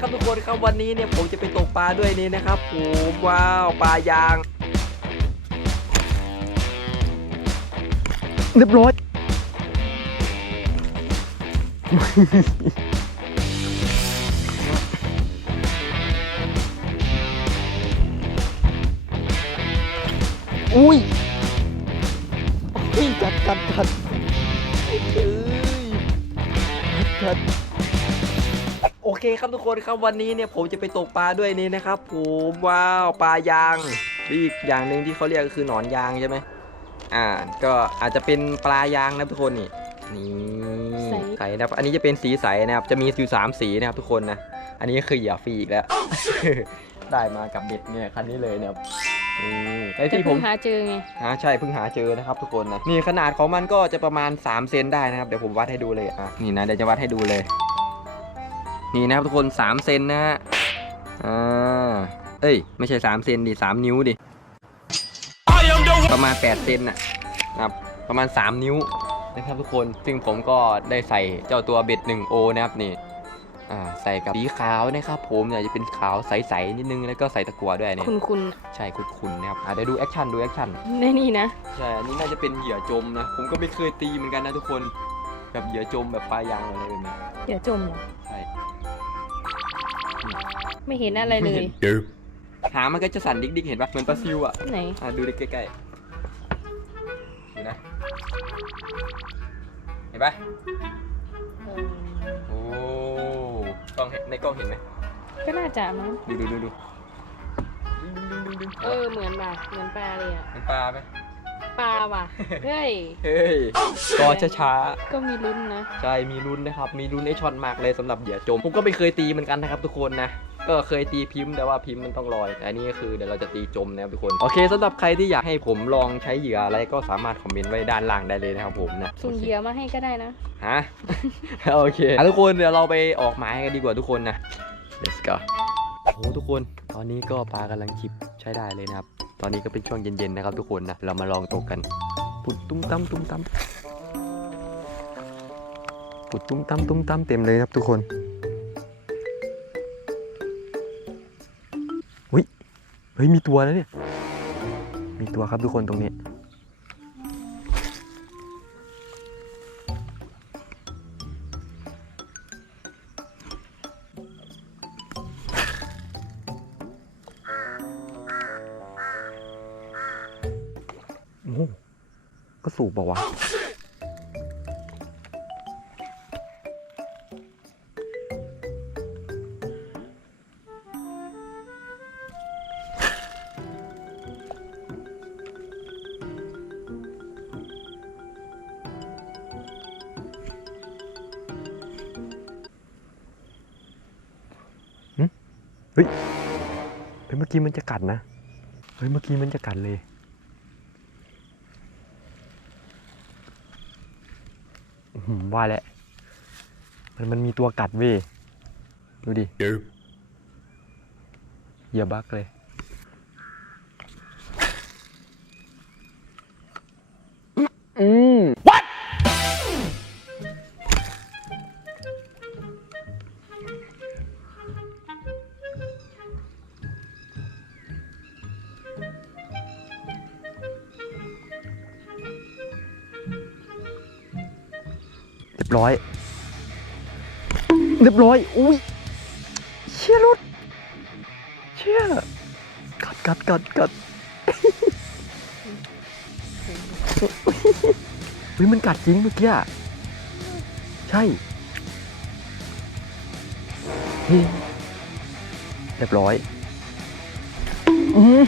ครับทุกคนครับวันนี้เนี่ยผมจะไปตกปลาด้วยนี่นะครับผมว้าวปลายางเรียบร้อยอุ้ยอุ้ยกัดกัดกัดเอ้ยกัด โอเคครับทุกคนครับวันนี้เนี่ยผมจะไปตกปลาด้วยนี่นะครับผมว้าวปลายางหรืออีกอย่างหนึ่งที่เขาเรียกก็คือหนอนยางใช่ไหมอ่าก็อาจจะเป็นปลายางนะทุกคนนี่นี่ใสใสนะครับอันนี้จะเป็นสีใสนะครับจะมีอยู่สามสีนะครับทุกคนนะอันนี้คือเหยื่อฟรีอีกแล้ว ได้มากับเบ็ดเนี่ยคันนี้เลยนะครับนี่ไอ้แต่ที่ผเพิ่มงหาเจอไงหาใช่เพิ่งหาเจอนะครับทุกคนนะนี่ขนาดของมันก็จะประมาณ3เซนได้นะครับเดี๋ยวผมวัดให้ดูเลยอะนี่นะเดี๋ยวจะวัดให้ดูเลย นี่นะครับทุกคน3เซนนะฮะอ่าเอ้ย ไม่ใช่3เซนดิ3นิ้วดิ ประมาณ8เซนน่ะนะครับประมาณ 3 นิ้วนะครับทุกคนซึ่งผมก็ได้ใส่เจ้าตัวเบ็ด1โอนะครับนี่อ่าใส่กับสีขาวนะครับผมเนี่ยจะเป็นขาวใสๆนิดนึงแล้วก็ใส่ตะกั่วด้วยเนี่ยคุณคุณใช่คุณๆนะครับอะเดี๋ยวดูแอคชั่นดูแอคชั่นในนี่นะใช่อันนี้น่าจะเป็นเหยื่อจมนะผมก็ไม่เคยตีเหมือนกันนะทุกคนแบบเหยื่อจมแบบปลายางอะไรแบบนี้เดี๋ยวจมเหรอใช่ ไม่เห็นอะไรเลไม่ยเห็นหางมันก็จะสั่นดิ๊กๆเห็นปะเหมือนปลาซิวอะไหนอะดูดิใกล้ๆดูนะ เห็นปะโอ้กล้องเห็นในกล้องเห็นไหมก็น่าจะมั้งดูดูดูดูดึงดึงดึงดึงเออเหมือนแบบเหมือนปลาเลยอะเป็นปลาไหม ปลาว่ะ เฮ้ย เฮ้ยก็ช้าๆก็มีลุ้นนะใช่มีลุ้นนะครับ มีลุ้นไอช็อตมากเลยสำหรับเหยื่อจม ผมก็ไม่เคยตีเหมือนกันนะครับทุกคนนะ ก็เคยตีพิมพ์แต่ว่าพิมพ์มันต้องลอย แต่อันนี้ก็คือเดี๋ยวเราจะตีจมนะครับทุกคน โอเคสำหรับใครที่อยากให้ผมลองใช้เหยื่ออะไรก็สามารถคอมเมนต์ไว้ด้านล่างได้เลยนะครับผมนะสุ่มเหยื่อมาให้ก็ได้นะ ฮะ โอเคอะทุกคนเดี๋ยวเราไปออกหมายกันดีกว่าทุกคนนะ let's go โอ้โหทุกคน ตอนนี้ก็ปลากำลังจิบใช้ได้เลยนะครับ ตอนนี้ก็เป็นช่วงเย็นๆนะครับทุกคนนะ เรามาลองตกกัน ปุดตุ้มตั้มตุ้มตั้มปุดตุ้มตั้มตุ้มตั้มเต็มเลยครับทุกคนอุ้ยเฮ้ยมีตัวแล้วเนี่ย มีตัวครับทุกคนตรงนี้ ก็สูบบอกว่าวะหึเฮ้ยเฮ้ยเมื่อกี้มันจะกัดนะ เฮ้ย เมื่อกี้มันจะกัดเลย อื้อหือ ว่าแหละ มันมันมีตัวกัดเว้ยดูดิเหยียบบักเลย ยบร้อย เรียบร้อย อุ้ย เชี่ยรถ เชี่ย กัดกัดกัดกัดเฮ้ยมันกัดจริงเมื่อกี้ใช่เฮ้ยเรียบร้อยอือ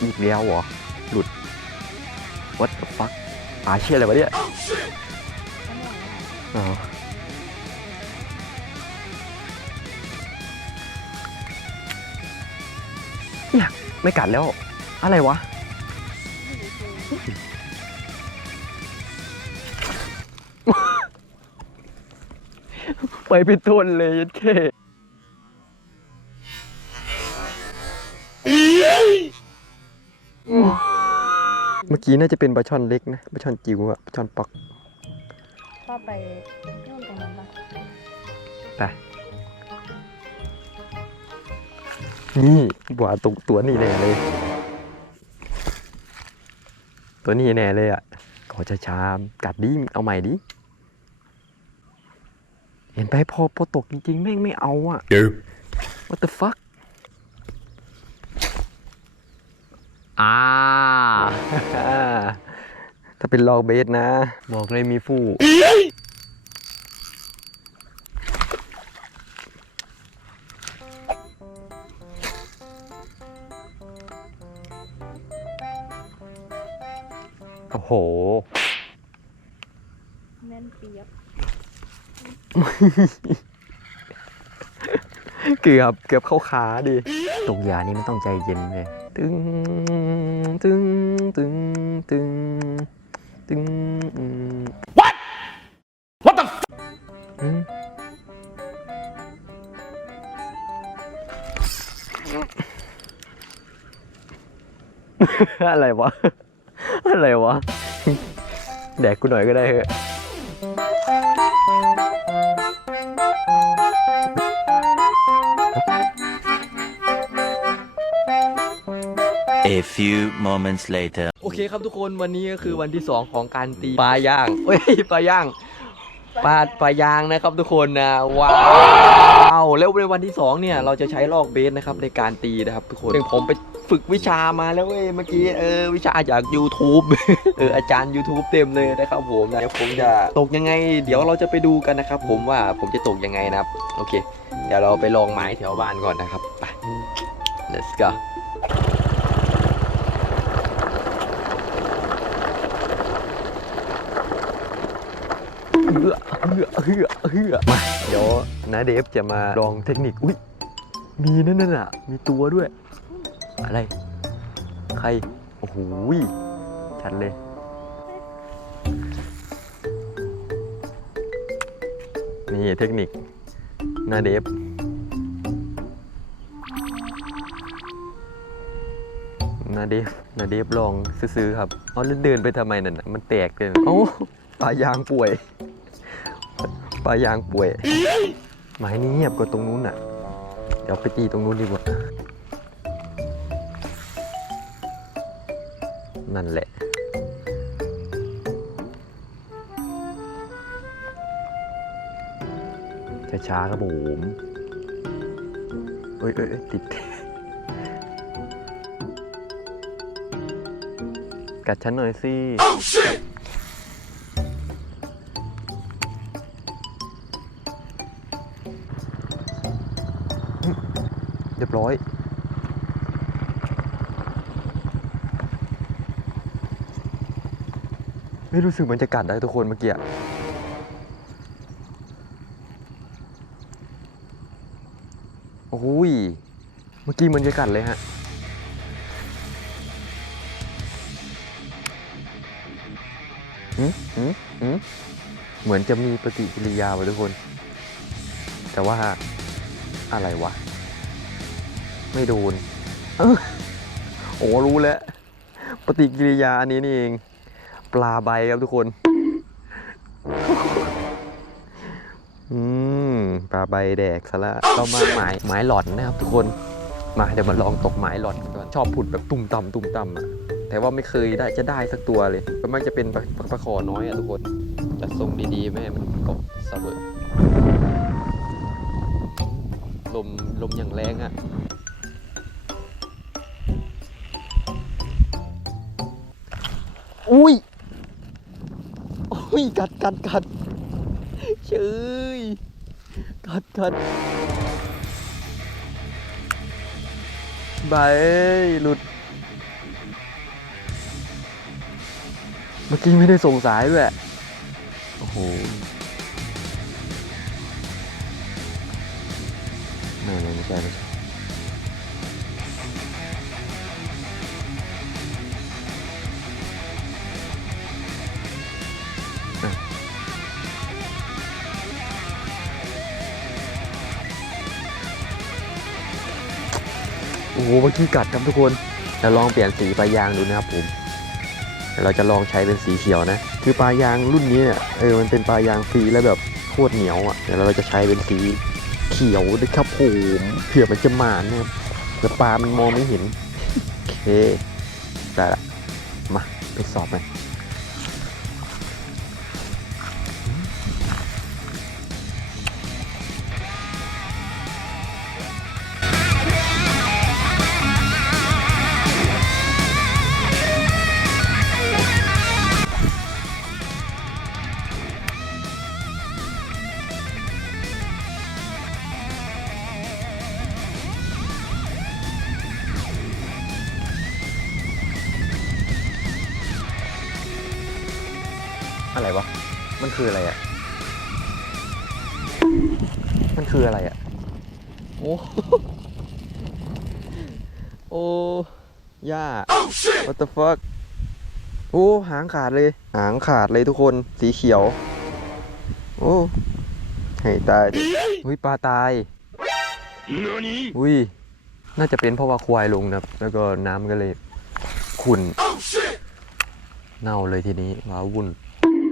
อีกแล้วเหรอ หลุด what the fuck ปลาเชี่ยอะไรวะเนี่ยอ๋อเนี่ยไม่กัดแล้ว อะไรวะ ไปเป็นต้นเลยยัดแค่ มื่อกี้น่าจะเป็นปลาช่อนเล็กนะปลาช่อนจิ๋วอะปลาช่อนปอกพ่อไปนู่นตรงนั้นปะไปไปนี่บัวตุกตัวนี้แน่เลย ตัวนี้แน่เลยอะขอช้าๆกัดดิเอาใหม่ดิเห็นไปพอพอตกจริงๆแม่งไม่เอาอะ what the fuck อ่า ถ้าเป็นลอกเบสนะ บอกเลยมีฟู่โอ้โห แน่นเปียบเกือบเกือบเข้าขาดิตกยานี่ไม่ต้องใจเย็นเลยตึง ตึงตึงตึงตึง What What the อะไรวะ อะไรวะ แดกกูหน่อยก็ได้เหอะ A few moments later. โอเคครับทุกคนวันนี้ก็คือวันที่ 2 ของการตีปลาย่างเอ้ยปลาย่างปลาปลายางนะครับทุกคนนะว้าวแล้วในวันที่ 2 เนี่ย เราจะใช้ลอกเบสนะครับในการตีนะครับทุกคนผมไปฝึกวิชามาแล้วเว้ยเมื่อกี้เออวิชาจาก YouTube เอออาจารย์ YouTube เต็มเลยนะครับผมนะเดี๋ยวผมจะตกยังไง เดี๋ยวเราจะไปดูกันนะครับ ผมว่าผมจะตกยังไงนะครับ โอเค เดี๋ยวเราไปลองไม้แถวบ้านก่อนนะครับไป let's go เือเฮือเฮือเฮือมาเดี๋ยวนาเดฟจะมาลองเทคนิคอุ้ยมีนั่นน่ะ มีตัวด้วย อะไร ใคร โอ้โหยชัดเลยนี่เทคนิคนาเดฟนาเดฟนาเดฟลองซื้อๆครับเอาแล้วเดินไปทำไมนั่นน่ะมันแตกเลยเอ้ปลายางป่วย ปลายางป่วย ไม้นี้เงียบกว่าตรงนู้นน่ะ เดี๋ยวไปตีตรงนู้นดีกว่า นั่นแหละช้าๆครับผมเอ้ยเอ้ยเอ้ยติด กัดฉันหน่อยสิ รียบร้อยไม่รู้สึกเหมันจะกัดได้ทุกคนเมื่อกี้อะโอ้ย เมื่อกี้มันจะกัดเลยฮะอืมอืมอืมเหมือนจะมีปฏิกิริยาว่ะทุกคน แต่ว่าอะไรวะ ไม่โดนเอ้โอ้รู้แล้ว ปฏิกิริยาอันนี้นี่เอง ปลาใบครับทุกคน อืม ปลาใบแดกซะละเรามาหมายหมายหลอนนะครับทุกคน มาเดี๋ยวมาลองตกหมายหลอนกันก่อนชอบผุดแบบตุ่มต่ำตุ่มต่ำอะแต่ว่าไม่เคยได้จะได้สักตัวเลยก็มันจะเป็นปลาปลาคอน้อยอะทุกคนจะทรงดีๆไม่ให้มันกาะสะเบิดลมลมอย่างแรงอะ อุ้ยอุ้ยกัดกัดกัดเชยกัดกัดบายหลุด เมื่อกี้ไม่ได้ส่งสายด้วยโอ้โหไม่ไม่ไม่ใช่ไม่ใช่ โอ้โหเมื่อกี้กัดครับทุกคนจะลองเปลี่ยนสีปลายางดูนะครับผมเราจะลองใช้เป็นสีเขียวนะ คือปลายางรุ่นนี้เนี่ยเออมันเป็นปลายางฟรีแล้วแบบโคตรเหนียวอะเดี๋ยวเราจะใช้เป็นสีเขียวนะครับผมเผื่อมันจะหมานนะครับแต่ปลามันมองไม่เห็นโอเคได้ละมาไปสอบเลย มันคืออะไรอะ มันคืออะไรอะ โอ้ โอ้ย่า what the fuck โอ้ หางขาดเลย หางขาดเลยทุกคน สีเขียว โอ้ ให้ตายดิอุ้ยปลาตายอุ้ย น่าจะเป็นเพราะว่าควายลงนะครับ แล้วก็น้ำก็เลยขุ่น เน่าเลยทีนี้ว้าวุ่น